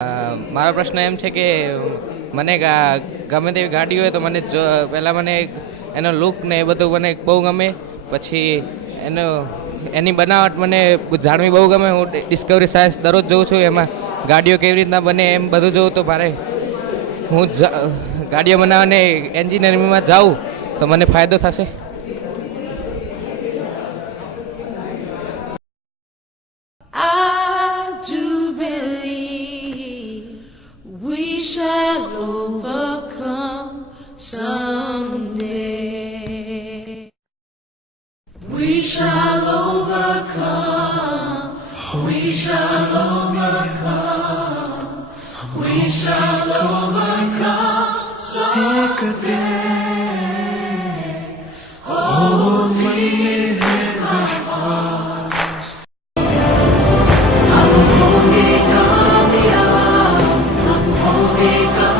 મારો પ્રશ્ન એમ છે કે મને ગમે તેવી ગાડી હોય તો મને પહેલાં મને એનો લુક ને એ બધું મને બહુ ગમે. પછી એનો, એની બનાવટ મને જાણવી બહુ ગમે. હું ડિસ્કવરી સાયન્સ દરરોજ જોઉં છું, એમાં ગાડીઓ કેવી રીતના બને એમ બધું જોઉં તો મારે હું ગાડીઓ બનાવવાને એન્જિનિયરિંગમાં જાઉં તો મને ફાયદો થશે. Shall overcome someday. We shall overcome. We shall overcome. We shall overcome someday. Because